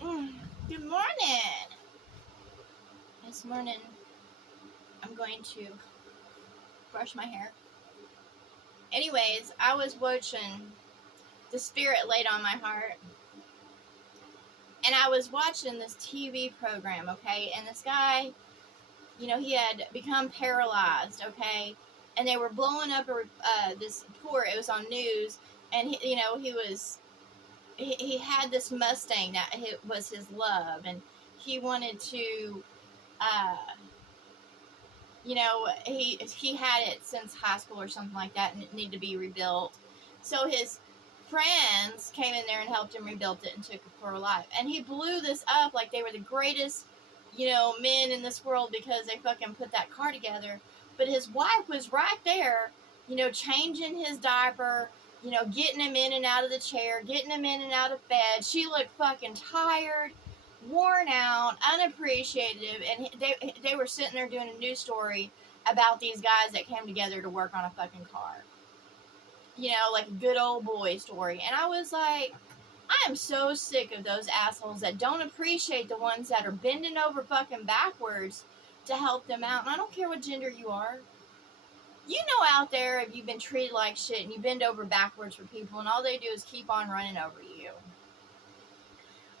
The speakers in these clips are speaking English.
Mm, Good morning. This morning, I'm going to brush my hair. Anyways, I was watching The Spirit Laid on My Heart, and I was watching this TV program, okay? And this guy, he had become paralyzed, okay? And they were blowing up this tour. It was on news, and he had this Mustang that was his love, and he wanted to. Uh, he had it since high school or something like that, and it needed to be rebuilt. So his friends came in there and helped him rebuild it and took it for a life. And he blew this up like they were the greatest, men in this world because they fucking put that car together. But his wife was right there, changing his diaper, getting him in and out of the chair, getting him in and out of bed. She looked fucking tired, worn out, unappreciative, and they were sitting there doing a news story about these guys that came together to work on a fucking car. Like a good old boy story. And I was like, I am so sick of those assholes that don't appreciate the ones that are bending over fucking backwards to help them out. And I don't care what gender you are. Out there, if you've been treated like shit and you bend over backwards for people and all they do is keep on running over you.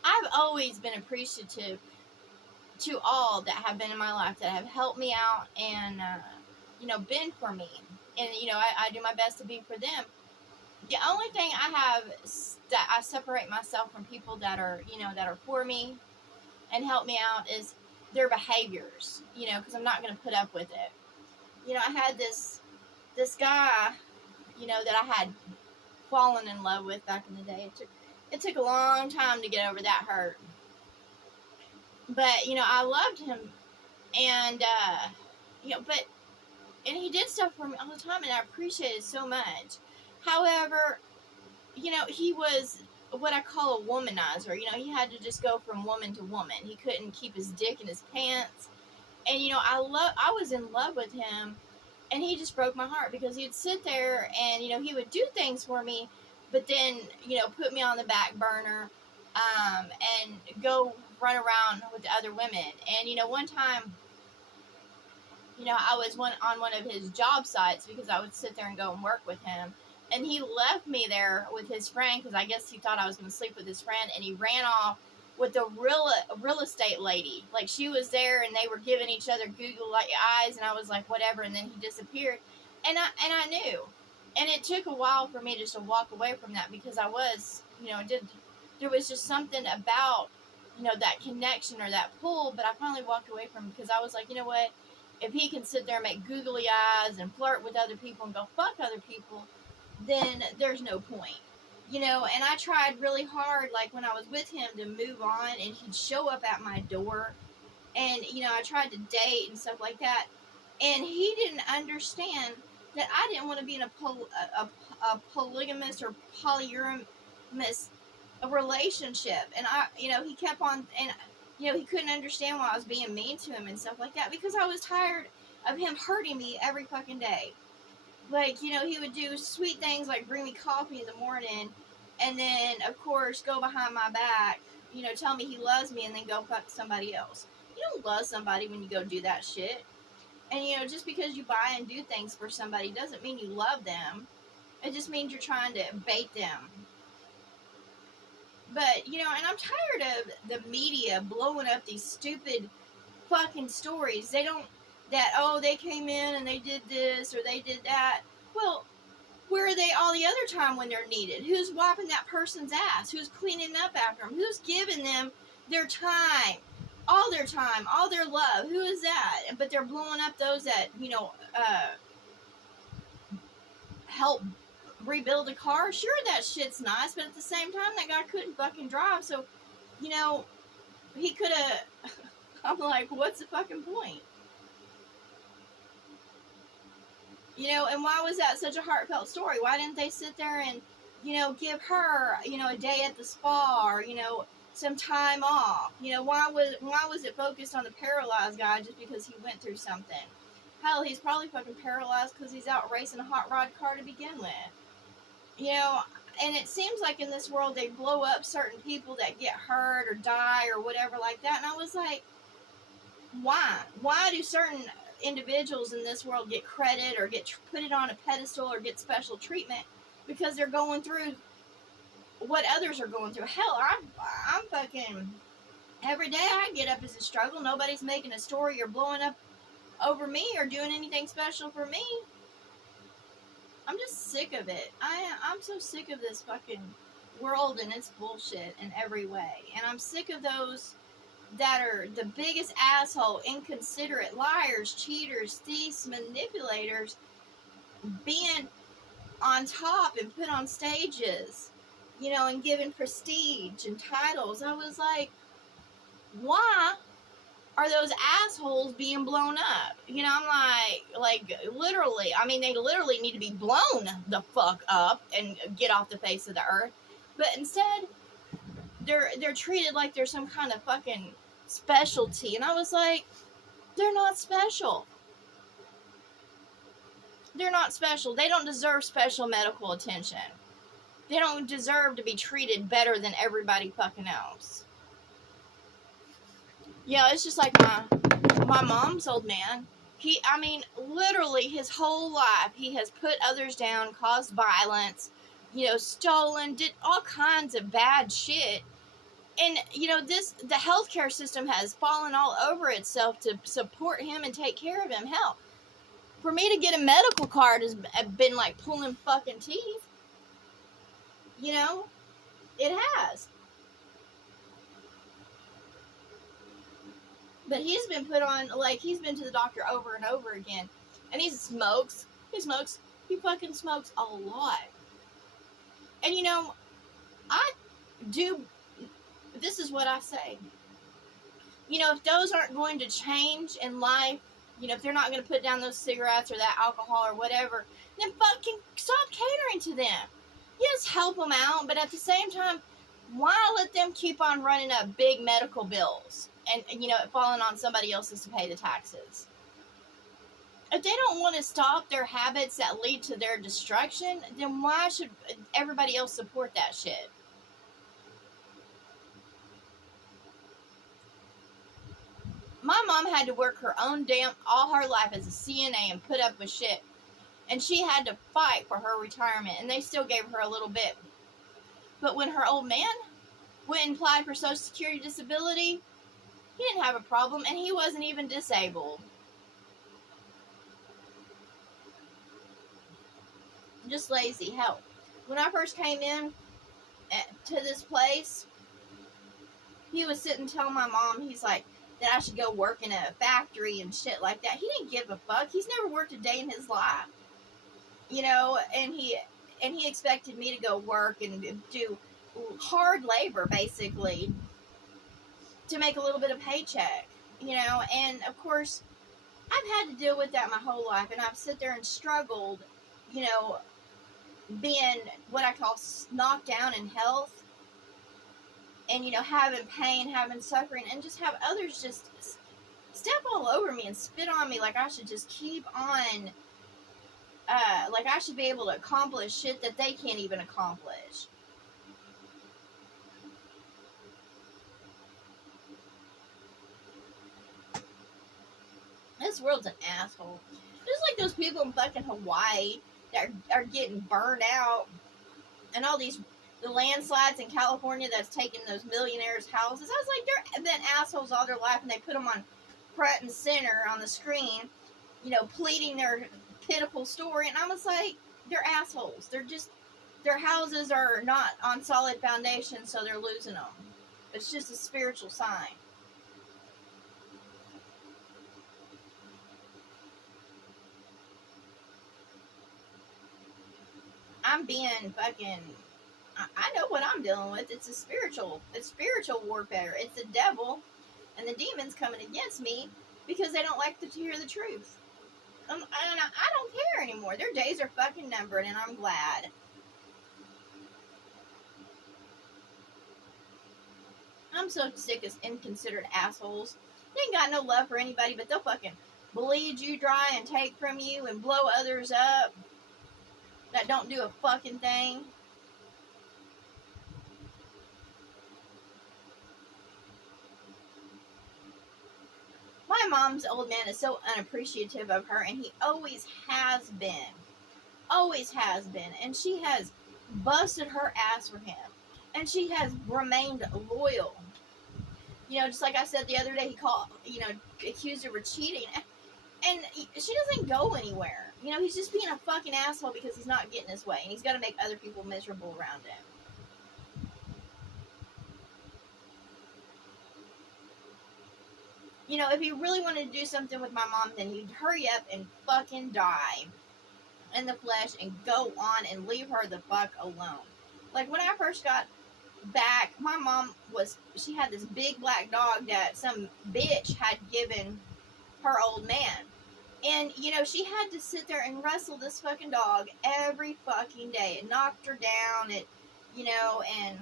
I've always been appreciative to all that have been in my life that have helped me out and been for me, and I do my best to be for them. The only thing I have that I separate myself from people that are for me and help me out is their behaviors, because I'm not going to put up with it. I had this guy, that I had fallen in love with back in the day. It took a long time to get over that hurt, but I loved him, and but and he did stuff for me all the time, and I appreciated it so much. However, he was what I call a womanizer. He had to just go from woman to woman. He couldn't keep his dick in his pants, and I was in love with him, and he just broke my heart because he'd sit there and he would do things for me, but then put me on the back burner, and go run around with the other women. And one time, I was on one of his job sites because I would sit there and go and work with him. And he left me there with his friend because I guess he thought I was going to sleep with his friend. And he ran off with the real estate lady. Like, she was there and they were giving each other Google eyes. And I was like, whatever. And then he disappeared. And I knew. And it took a while for me just to walk away from that because I was, there was just something about, that connection or that pull. But I finally walked away from it because I was like, you know what? If he can sit there and make googly eyes and flirt with other people and go fuck other people, then there's no point. And I tried really hard, like when I was with him, to move on, and he'd show up at my door, and I tried to date and stuff like that, and he didn't understand that I didn't want to be in a polygamous or polyamorous relationship. And he kept on, and he couldn't understand why I was being mean to him and stuff like that because I was tired of him hurting me every fucking day. Like, he would do sweet things like bring me coffee in the morning and then, of course, go behind my back, tell me he loves me and then go fuck somebody else. You don't love somebody when you go do that shit. And, just because you buy and do things for somebody doesn't mean you love them. It just means you're trying to bait them. But, and I'm tired of the media blowing up these stupid fucking stories. They came in and they did this or they did that. Well, where are they all the other time when they're needed? Who's wiping that person's ass? Who's cleaning up after them? Who's giving them their time, all their love? Who is that? But they're blowing up those that, help rebuild a car. Sure, that shit's nice, but at the same time, that guy couldn't fucking drive, so he could have. I'm like, what's the fucking point? And why was that such a heartfelt story? Why didn't they sit there and give her a day at the spa or some time off? Why was it focused on the paralyzed guy just because he went through something? Hell, he's probably fucking paralyzed because he's out racing a hot rod car to begin with. And it seems like in this world they blow up certain people that get hurt or die or whatever like that. And I was like, why? Why do certain individuals in this world get credit or get put it on a pedestal or get special treatment? Because they're going through what others are going through. Hell, I'm fucking, every day I get up as a struggle. Nobody's making a story or blowing up over me or doing anything special for me. I'm just sick of it. I'm so sick of this fucking world and its bullshit in every way. And I'm sick of those that are the biggest asshole, inconsiderate liars, cheaters, thieves, manipulators being on top and put on stages, you know, and given prestige and titles. I was like, why are those assholes being blown up? You know, I'm like literally, I mean, they literally need to be blown the fuck up and get off the face of the earth. But instead, they're treated like they're some kind of fucking specialty. And I was like, they're not special. They're not special. They don't deserve special medical attention. They don't deserve to be treated better than everybody fucking else. Yeah, it's just like my mom's old man. I mean, literally his whole life, he has put others down, caused violence, you know, stolen, did all kinds of bad shit. And, you know, the healthcare system has fallen all over itself to support him and take care of him. Hell, for me to get a medical card has been like pulling fucking teeth. You know, it has. But he's been put on, like, he's been to the doctor over and over again. And he smokes. He fucking smokes a lot. And, you know, this is what I say. You know, if those aren't going to change in life, you know, if they're not going to put down those cigarettes or that alcohol or whatever, then fucking stop catering to them. Yes, help them out, but at the same time, why let them keep on running up big medical bills and you know, falling on somebody else's to pay the taxes? If they don't want to stop their habits that lead to their destruction, then why should everybody else support that shit? My mom had to work her own all her life as a CNA and put up with shit. And she had to fight for her retirement, and they still gave her a little bit. But when her old man went and applied for Social Security disability, he didn't have a problem, and he wasn't even disabled. Just lazy. Hell, when I first came in to this place, he was sitting telling my mom, he's like, that I should go work in a factory and shit like that. He didn't give a fuck. He's never worked a day in his life. You know, and he expected me to go work and do hard labor, basically, to make a little bit of paycheck, you know. And of course, I've had to deal with that my whole life, and I've sit there and struggled, you know, being what I call knocked down in health, and, you know, having pain, having suffering, and just have others just step all over me and spit on me like I should just keep on, like I should be able to accomplish shit that they can't even accomplish. This world's an asshole. Just like those people in fucking Hawaii that are getting burned out, and all the landslides in California that's taking those millionaires' houses. I was like, they're been assholes all their life, and they put them on front and center on the screen, you know, pleading their pitiful story. And I was like, they're assholes. They're just, their houses are not on solid foundation, so they're losing them. It's just a spiritual sign. I'm being fucking, I know what I'm dealing with. It's spiritual warfare. It's the devil and the demons coming against me because they don't like to hear the truth. And I don't care anymore. Their days are fucking numbered, and I'm glad. I'm so sick of inconsiderate assholes. They ain't got no love for anybody, but they'll fucking bleed you dry and take from you and blow others up that don't do a fucking thing. mom's old man is so unappreciative of her, and he always has been. Always has been. And she has busted her ass for him. And she has remained loyal. You know, just like I said the other day, he called, you know, accused her of cheating. And she doesn't go anywhere. You know, he's just being a fucking asshole because he's not getting his way. And he's got to make other people miserable around him. You know, if he really wanted to do something with my mom, then he'd hurry up and fucking die in the flesh and go on and leave her the fuck alone. Like, when I first got back, my mom she had this big black dog that some bitch had given her old man. And, you know, she had to sit there and wrestle this fucking dog every fucking day. It knocked her down, it, you know, and,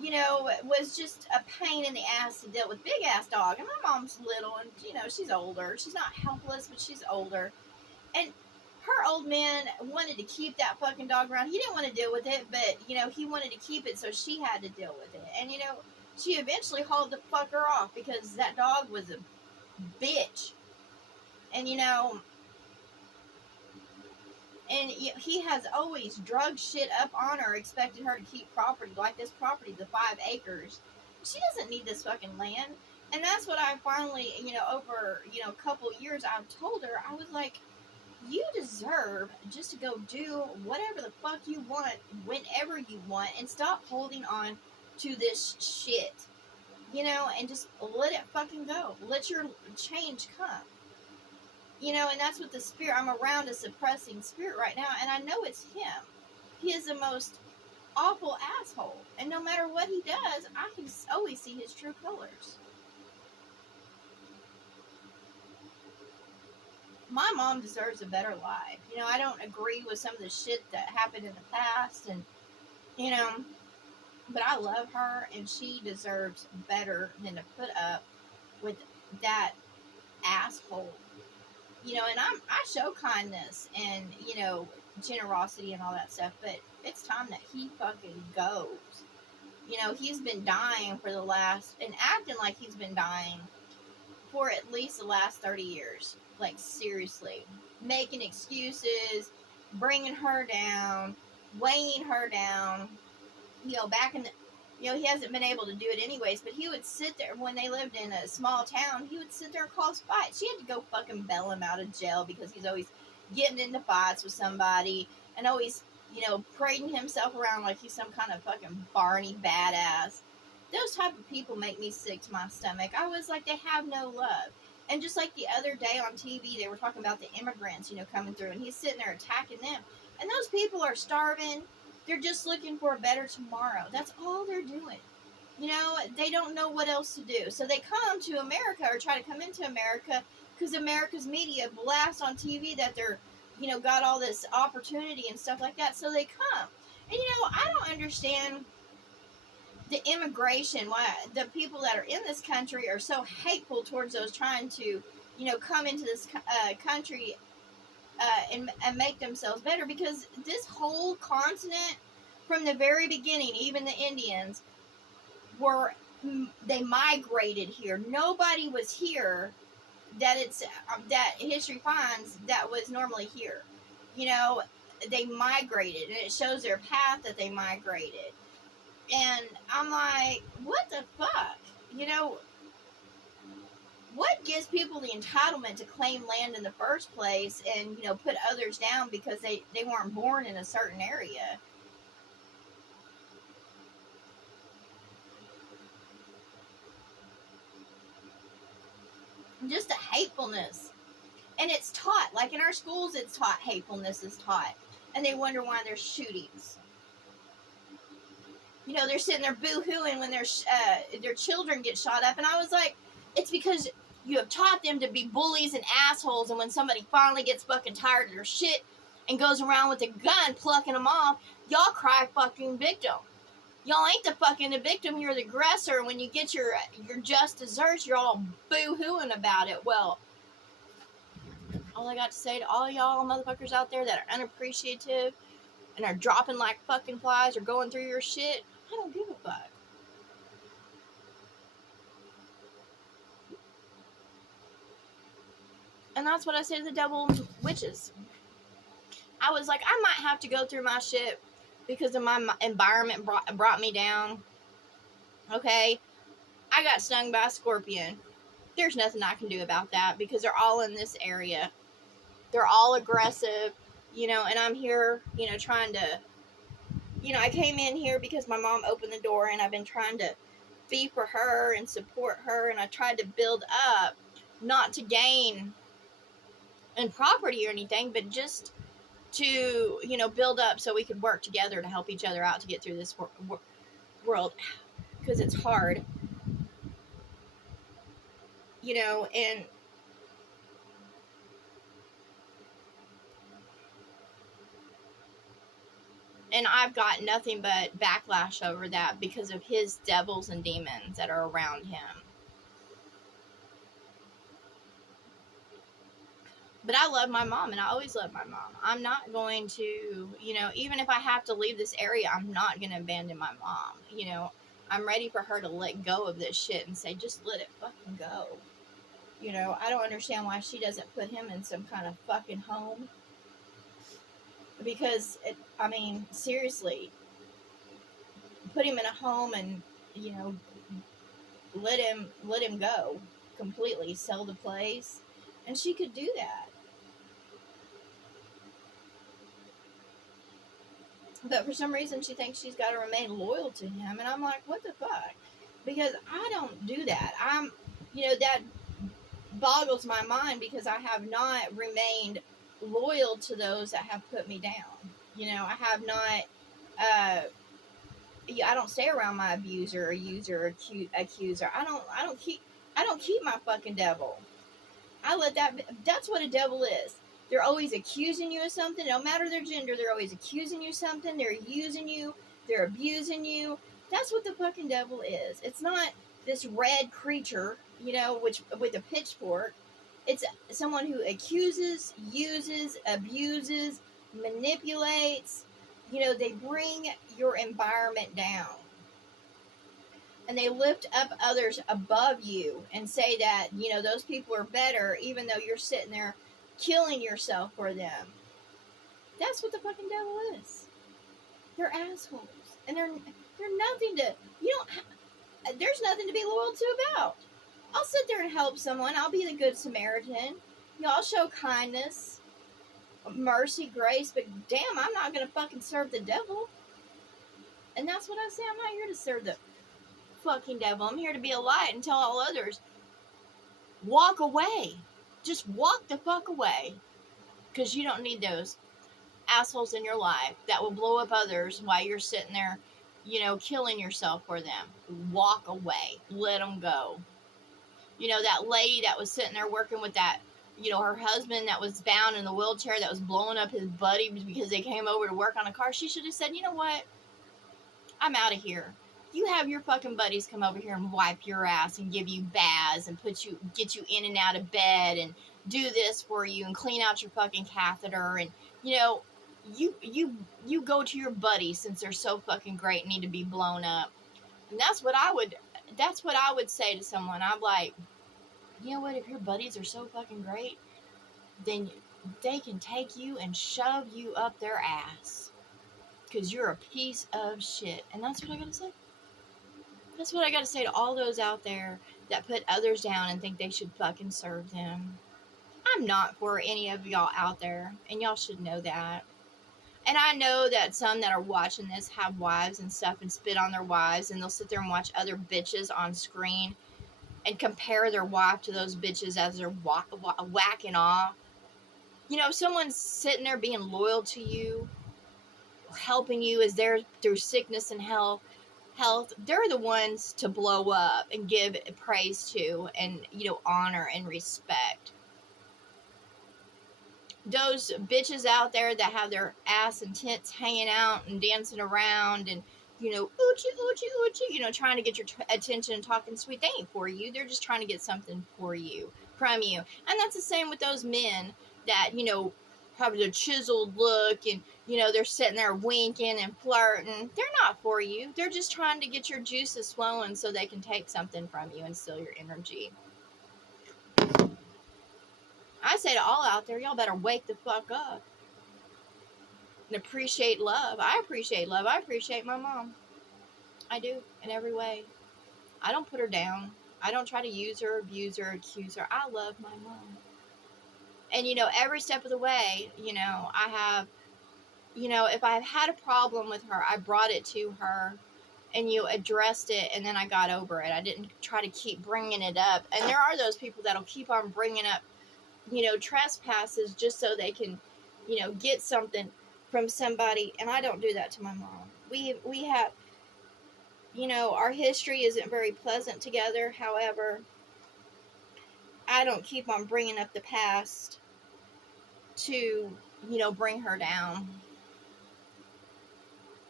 you know, it was just a pain in the ass to deal with big ass dog. And my mom's little, and, you know, she's older. She's not helpless, but she's older. And her old man wanted to keep that fucking dog around. He didn't want to deal with it, but, you know, he wanted to keep it, so she had to deal with it. And, you know, she eventually hauled the fucker off because that dog was a bitch. And, you know, and he has always drugged shit up on her, expected her to keep property, like this property, the 5 acres. She doesn't need this fucking land. And that's what I finally, you know, over, you know, a couple years, I've told her, I was like, you deserve just to go do whatever the fuck you want, whenever you want, and stop holding on to this shit, you know, and just let it fucking go. Let your change come. You know, and that's what the spirit, I'm around a suppressing spirit right now, and I know it's him. He is the most awful asshole, and no matter what he does, I can always see his true colors. My mom deserves a better life. You know, I don't agree with some of the shit that happened in the past, and, you know, but I love her, and she deserves better than to put up with that asshole. You know, and I show kindness and, you know, generosity and all that stuff, but it's time that he fucking goes. You know, he's been dying for the last, and acting like he's been dying for at least the last 30 years. Like, seriously. Making excuses, bringing her down, weighing her down. You know, back in the, you know, he hasn't been able to do it anyways, but he would sit there, when they lived in a small town, he would sit there and cause fights. She had to go fucking bail him out of jail because he's always getting into fights with somebody and always, you know, parading himself around like he's some kind of fucking Barney badass. Those type of people make me sick to my stomach. I was like, they have no love. And just like the other day on TV, they were talking about the immigrants, you know, coming through, and he's sitting there attacking them. And those people are starving. They're just looking for a better tomorrow. That's all they're doing. You know, they don't know what else to do. So they come to America, or try to come into America, because America's media blasts on TV that they're, you know, got all this opportunity and stuff like that. So they come. And, you know, I don't understand the immigration, why the people that are in this country are so hateful towards those trying to, you know, come into this country and make themselves better, because this whole continent, from the very beginning, even the Indians, they migrated here. Nobody was here that history finds that was normally here. You know, they migrated, and it shows their path that they migrated. And I'm like, what the fuck? You know, what gives people the entitlement to claim land in the first place and, you know, put others down because they weren't born in a certain area? Just a hatefulness. And it's taught, like in our schools, it's taught, hatefulness is taught. And they wonder why there's shootings. You know, they're sitting there boo-hooing when their children get shot up. And I was like, it's because you have taught them to be bullies and assholes. And when somebody finally gets fucking tired of their shit and goes around with a gun plucking them off, y'all cry fucking victim. Y'all ain't the fucking victim, you're the aggressor. And when you get your just desserts, you're all boo-hooing about it. Well, all I got to say to all y'all motherfuckers out there that are unappreciative and are dropping like fucking flies or going through your shit, I don't give a fuck. And that's what I say to the devil witches. I was like, I might have to go through my shit because of my environment brought me down. Okay? I got stung by a scorpion. There's nothing I can do about that because they're all in this area. They're all aggressive, and I'm here, trying to, I came in here because my mom opened the door, and I've been trying to be for her and support her, and I tried to build up, not to gain in property or anything, but just to, build up so we could work together to help each other out to get through this world, because it's hard, and I've got nothing but backlash over that because of his devils and demons that are around him. But I love my mom, and I always love my mom. I'm not going to, even if I have to leave this area, I'm not going to abandon my mom. I'm ready for her to let go of this shit and say, just let it fucking go. I don't understand why she doesn't put him in some kind of fucking home. Because, seriously, put him in a home and, let him go completely, sell the place. And she could do that. But for some reason, she thinks she's got to remain loyal to him. And I'm like, what the fuck? Because I don't do that. That boggles my mind because I have not remained loyal to those that have put me down. I have not, I don't stay around my abuser or user or accuser. I don't keep my fucking devil. I let that's what a devil is. They're always accusing you of something. No matter their gender, they're always accusing you of something. They're using you. They're abusing you. That's what the fucking devil is. It's not this red creature, which with a pitchfork. It's someone who accuses, uses, abuses, manipulates. They bring your environment down. And they lift up others above you and say that, those people are better, even though you're sitting there killing yourself for them. That's what the fucking devil is. They're assholes. And they're nothing to, there's nothing to be loyal to about. I'll sit there and help someone. I'll be the good Samaritan. I'll show kindness, mercy, grace, but damn, I'm not going to fucking serve the devil. And that's what I say. I'm not here to serve the fucking devil. I'm here to be a light and tell all others, walk away. Just walk the fuck away. Because you don't need those assholes in your life that will blow up others while you're sitting there, killing yourself for them. Walk away. Let them go. That lady that was sitting there working with that, her husband that was bound in the wheelchair that was blowing up his buddy because they came over to work on a car. She should have said, you know what? I'm out of here. You have your fucking buddies come over here and wipe your ass and give you baths and get you in and out of bed and do this for you and clean out your fucking catheter and, you go to your buddies since they're so fucking great and need to be blown up. And that's what I would say to someone. I'm like, you know what, if your buddies are so fucking great, then they can take you and shove you up their ass. Because you're a piece of shit. And that's what I gotta say. That's what I gotta say to all those out there that put others down and think they should fucking serve them. I'm not for any of y'all out there, and y'all should know that. And I know that some that are watching this have wives and stuff and spit on their wives, and they'll sit there and watch other bitches on screen and compare their wife to those bitches as they're whacking off. Someone's sitting there being loyal to you, helping you as they're through sickness and health, they're the ones to blow up and give praise to and, honor and respect. Those bitches out there that have their ass and tits hanging out and dancing around and, oochie, oochie, oochie, trying to get your attention and talking sweet, they ain't for you. They're just trying to get something from you. And that's the same with those men that, have the chiseled look and, they're sitting there winking and flirting. They're not for you. They're just trying to get your juices flowing so they can take something from you and steal your energy. I say to all out there, y'all better wake the fuck up and appreciate love. I appreciate love. I appreciate my mom. I do, in every way. I don't put her down. I don't try to use her, abuse her, accuse her. I love my mom. And, every step of the way, I have, if I've had a problem with her, I brought it to her and you addressed it, and then I got over it. I didn't try to keep bringing it up. And there are those people that'll keep on bringing up, trespasses just so they can, get something from somebody. And I don't do that to my mom. We have, our history isn't very pleasant together. However, I don't keep on bringing up the past to, bring her down.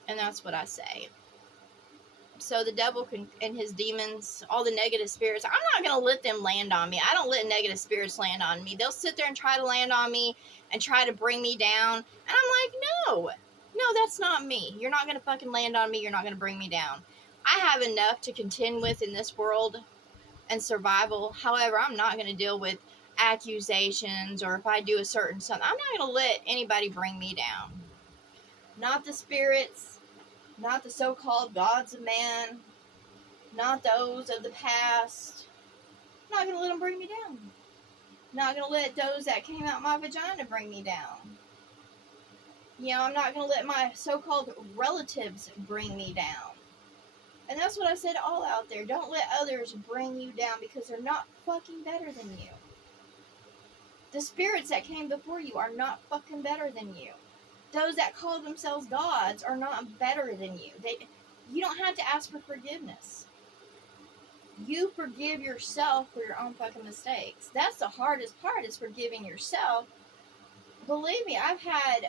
And that's what I say. So the devil and his demons, all the negative spirits, I'm not going to let them land on me. I don't let negative spirits land on me. They'll sit there and try to land on me and try to bring me down. And I'm like, no, that's not me. You're not going to fucking land on me. You're not going to bring me down. I have enough to contend with in this world and survival. However, I'm not going to deal with accusations, or if I do a certain something, I'm not going to let anybody bring me down. Not the spirits, not the so-called gods of man, not those of the past. I'm not going to let them bring me down. Not going to let those that came out my vagina bring me down. I'm not going to let my so-called relatives bring me down. And that's what I said to all out there. Don't let others bring you down, because they're not fucking better than you. The spirits that came before you are not fucking better than you. Those that call themselves gods are not better than you. You don't have to ask for forgiveness. You forgive yourself for your own fucking mistakes. That's the hardest part, is forgiving yourself. Believe me, I've had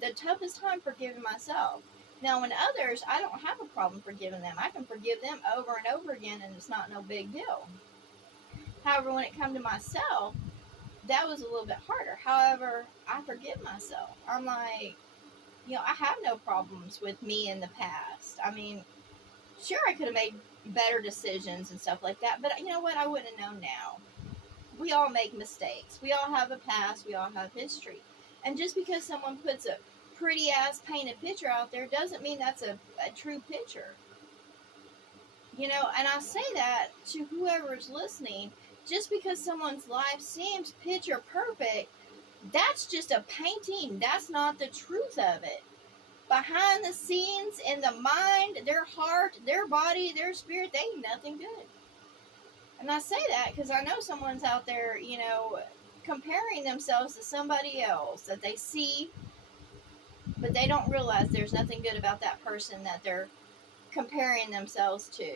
the toughest time forgiving myself. Now, when others, I don't have a problem forgiving them. I can forgive them over and over again, and it's not no big deal. However, when it comes to myself, that was a little bit harder. However, I forgive myself. I'm like, I have no problems with me in the past. I mean, sure, I could have made better decisions and stuff like that, but you know what? I wouldn't have known now. We all make mistakes. We all have a past. We all have history. And just because someone puts a pretty-ass painted picture out there doesn't mean that's a true picture. And I say that to whoever's listening. Just because someone's life seems picture perfect, that's just a painting. That's not the truth of it. Behind the scenes, in the mind, their heart, their body, their spirit, they ain't nothing good. And I say that because I know someone's out there, comparing themselves to somebody else that they see, but they don't realize there's nothing good about that person that they're comparing themselves to.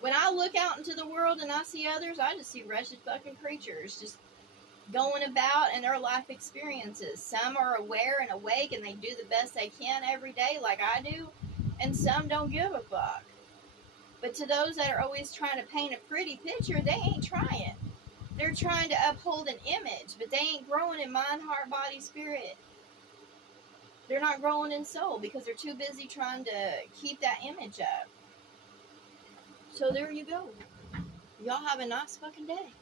When I look out into the world and I see others, I just see wretched fucking creatures just going about in their life experiences. Some are aware and awake and they do the best they can every day like I do, and some don't give a fuck. But to those that are always trying to paint a pretty picture, they ain't trying. They're trying to uphold an image, but they ain't growing in mind, heart, body, spirit. They're not growing in soul because they're too busy trying to keep that image up. So there you go. Y'all have a nice fucking day.